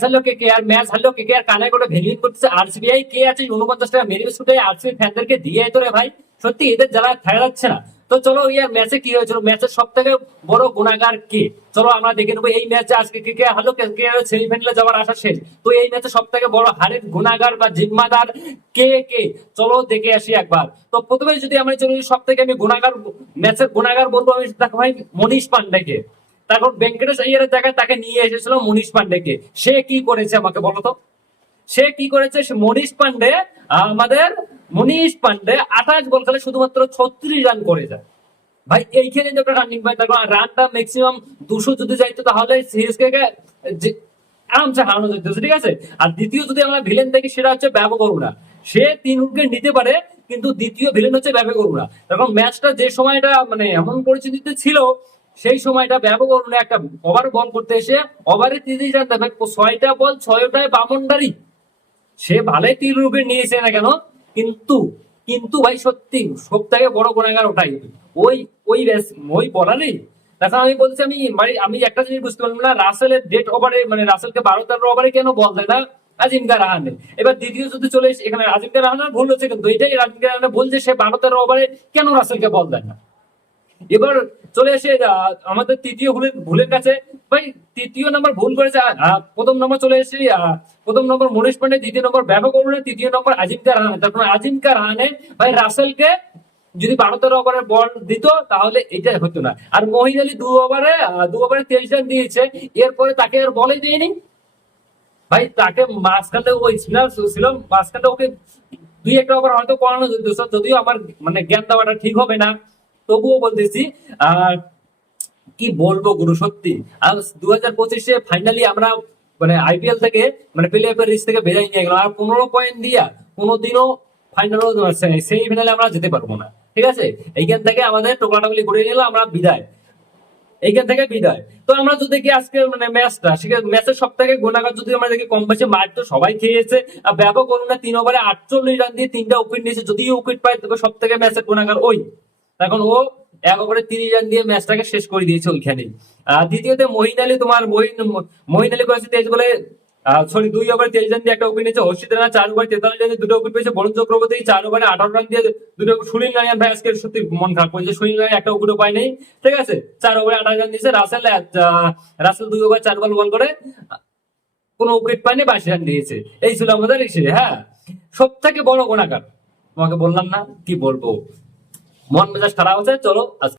আশা শেষ। তো এই ম্যাচে সব থেকে বড় হারের গুণাগার বা জিম্মাদার কে কে? চলো দেখে আসি একবার। তো প্রথমে যদি আমরা চলি সব থেকে আমি গুণাগার ম্যাচের গুণাগার বলব আমি, দেখো ভাই, মনীষ পান্ডেকে। তারপর ভেঙ্কটেশ আইয়ারের জায়গায় তাকে নিয়ে এসেছিল মনীষ পান্ডেকে। সে কি করেছে আমাকে বলো তো? সে কি করেছে? মনীষ পান্ডে, আমাদের মনীষ পান্ডে আঠাশ বল খেলে শুধুমাত্র ছত্রিশ রান করে যায়। ভাই, এইখানে যে একটা রানিং ভাই তারপর রানটা ম্যাক্সিমাম দুশো যদি যাইতো তাহলে সিএসকে আরামসে হারানো যেত, ঠিক আছে? আর দ্বিতীয় যদি আমরা ভিলেন দেখি, সেটা হচ্ছে ব্যব করুণা। সে তিন উইকেট নিতে পারে, কিন্তু দ্বিতীয় ভিলেন হচ্ছে ব্যব করুণা। এবং ম্যাচটা যে সময়টা মানে এমন পরিস্থিতিতে ছিল সেই সময়টা ব্যব করুণা একটা ওভার বল করতে এসে ওভারে তিরিশ রান দেবে ছয়টা বল ছয়টায় বামনডারি। সে ভালোই তিন উইকেট নিয়েছে না কেন? কিন্তু কিন্তু ভাই সত্যি, সব থেকে বড় গুণাগার ওটাই। ওই ওই ওই বলারই। দেখো আমি বলছি আমি মানে আমি একটা জিনিস বুঝতে পারলাম না, রাসেলের ডেট ওভারে মানে রাসেলকে বারো তেরো ওভারে কেন বল দেয় না? আজিমকা রাহানে এবার দ্বিতীয় যদি চলে এসে, এখানে আজিমকা রাহানের ভুল হচ্ছে কিন্তু, এটাই আজিমকা রাহানে যে সে বারো তেরো ওভারে কেন রাসেলকে বল দেয় না? এবার চলে এসে আমাদের তৃতীয় ভুলের ভুলের কাছে। ভাই, তৃতীয় নম্বর ভুল করেছে প্রথম নম্বর চলে এসে প্রথম নম্বর মনীষ পান্ডে দ্বিতীয় নম্বর ব্যবহার করবে তৃতীয় নম্বর আজিমকা রাহানে তারপর আজিমকা রাহানে ভাই, রাসেলকে যদি বারো তেরো ওভারের বল দিত, তাহলে এটা হতো না। আর মহিন আলী দু ওভারে দু ওভারে তেইশ রান দিয়েছে, এরপরে তাকে আর বলে দেয়নি। ভাই, তাকে মাঝখানটা ওই স্পিনার ছিল মাঝখানটা ওকে দুই একটা ওভার হয়তো করানো যদিও আমার মানে জ্ঞান দেওয়াটা ঠিক হবে না। তবুও বলতেছি আর কি বলব গুরু, সত্যি? আর দু হাজার পঁচিশে ফাইনালি আমরা মানে আইপিএল থেকে মানে প্লে অফের রিচ থেকে বেরাই নিয়ে গেলাম। আর পনেরো পয়েন্ট দিয়া কোনোদিনও ফাইনাল সেই ফাইনালে আমরা যেতে পারব না। ঠিক আছে? এইখান থেকে আমাদের টোকলাটাগুলি ঘুরে নিলাম আমরা বিদায়। এইখান থেকে বিদায়। তো আমরা যদি দেখি আজকে মানে ম্যাচটা সেখানে ম্যাচের সব থেকে গুণাগার যদি আমরা দেখি, কম বেশি মার তো সবাই খেয়েছে। আর ব্যাপক করুন না তিন ওভারে আটচল্লিশ রান দিয়ে তিনটা উইকেট নিয়েছে। যদি উইকেট পায়, তবে সব থেকে ম্যাচের গুণাগার ওই। এখন ও এক ওভারে তিরিশ রান দিয়ে ম্যাচটাকে শেষ করে দিয়েছে ওইখানে। দ্বিতীয়তে মহিন আলী, তোমার মহিন মহিন আলী করেছে তেইশ বলে সরি দুই ওভারে তেইশ রান দিয়ে একটা উইকেট নিয়েছে হর্ষিত রানা চার ওভারে তেতাল্লিশ রান দিয়ে দুটো উইকেট পেয়েছে। বরুণ চক্রবর্তী চার ওভারে আঠারো রান দিয়ে দুটো সুনীল নারায়ণ আজকে সত্যি মন খারাপ করেছে। সুনীল নারায়ণ একটা উইকেটও পায় নাই। ঠিক আছে, চার ওভারে আঠারো রান দিয়েছে। রাসেল রাসেল দুই ওভার চার বল বল করে, কোনো উইকেট পায়নি, বাইশ রান দিয়েছে। এই ছিল আমাদের হ্যাঁ সব থেকে বড় গোনাকার তোমাকে বললাম না, কি বলব? মন মেজাজ খারাপ আছে চলো আজকে